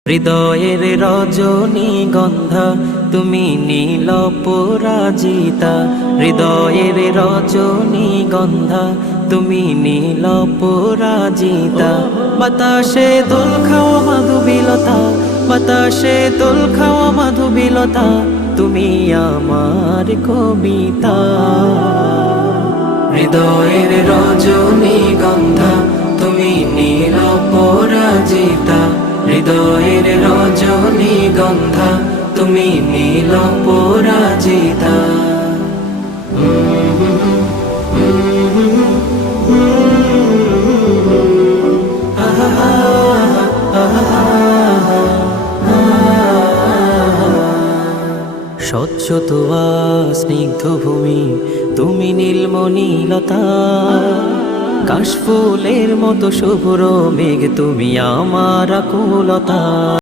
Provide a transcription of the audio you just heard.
হৃদয়ের রজনীগন্ধা তুমি নীল পরাজিতা, হৃদয়ের রজনীগন্ধা তুমি নীল পরাজিতা। বাতাসে দোল খাওয়া মাধুবিলতা, বাতাসে দোল খাওয়া মাধুবিলতা, তুমি আমার কবিতা। হৃদয়ের রজনীগন্ধা তুমি নীল পরাজিতা, হৃদয়ের রজনীগন্ধা তুমি নীল পরাজিতা। স্বচ্ছ তোয়া স্নিগ্ধ ভূমি তুমি নীলমণিলতা, কাশফুলের মতো শুভ্র মেঘ তুমি আমার আকুলতা।